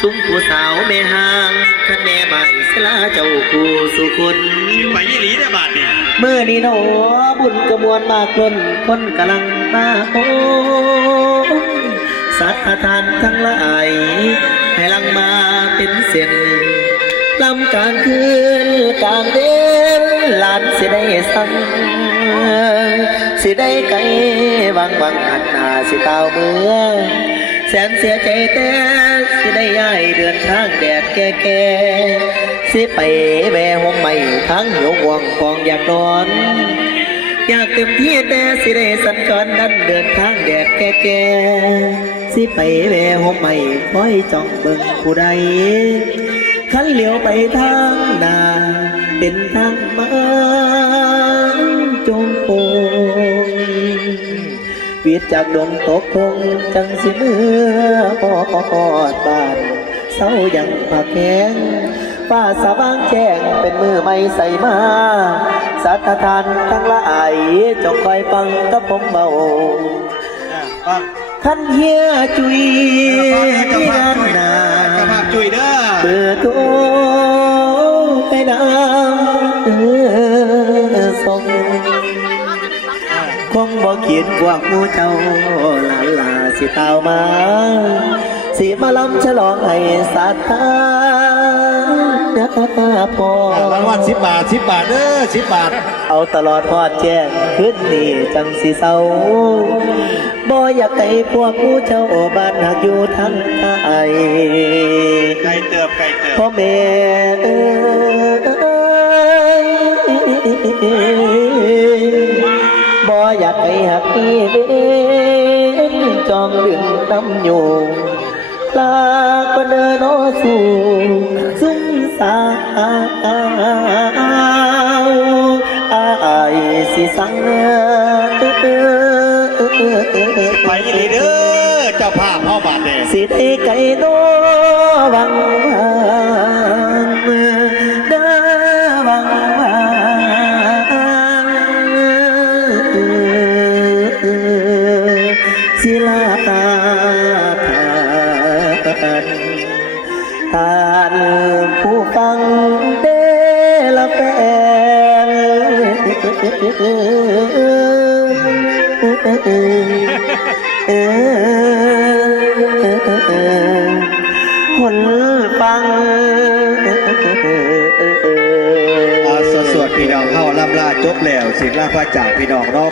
ซุ้มผู้สาวแม่หางขันแม่ใบสลาเจ้าคู่สุคนไปยี่หลีได้บาทเนี่ยเมื่อนี้หนอบุญกระมวลมากล้นคนกำลังมาโอ้สัตว์ทานทั้งหลายให้ลังมาเป็นเส้นลำกลางคืนกลางเด่นหลานสิได้สั่งสิได้ไกลวังวังหันหน้าสิตาวเมือง แสนเสียใจแต่สิได้ย้ายเดินทางแดดแก่แก่สิไปแวห่มใหม่ทั้งหิวห่วงกองอยากนอน อยากเต็มที่แต่สิได้สัญจรนั้นเดินทางแดดแก่แก่สิไปแวห่มใหม่คอยจ้องเบิ่งผู้ใดขันเหลียวไปทางนาเป็นทางมา วิตจากดงตกคงจังสิเมื่อพอพอดบ้านเศร้ายังผักแข็งฟ้าสาบางแจ้งเป็นมือไม่ใส่มา สัตว์ทานทั้งหลายจงคอยฟังกับผมเบาฟังขันเฮียจุยที่ด้านหน้ากระภาพจุยเด้อเปิดโทไปน้ำเออส่ง คงบ่คิดว่าหมูเจ้าหลานลาสิตาวมาสิมาลำฉลองให้สัตว์ทานพอรางวัลสิบบาทสิบบาทเด้อสิบบาท เอาตลอดพอดแจ้งขึ้นนี่จังสิเศร้าบ่อยากให้พวกผู้เจ้าบ้านหักอยู่ทั้งไทยไก่เติบไก่เติบพ่อแม่ อยากให้หักพี่เว้นจอมดึงน้ำอยู่ลากปเดินอสู่ซุ้มสาวอายสิสังเไปยี่หลีเด้อเจ้าภาพพ่อบาทเนี่ยสิได้ไก่โนวัง ลาทานทานผู้ฟังเดละแฟนเออคนฟังอ่าสวดพี่น้องเข้าล่ำลาจบแล้วสิลาพระจากพี่น้องเนาะ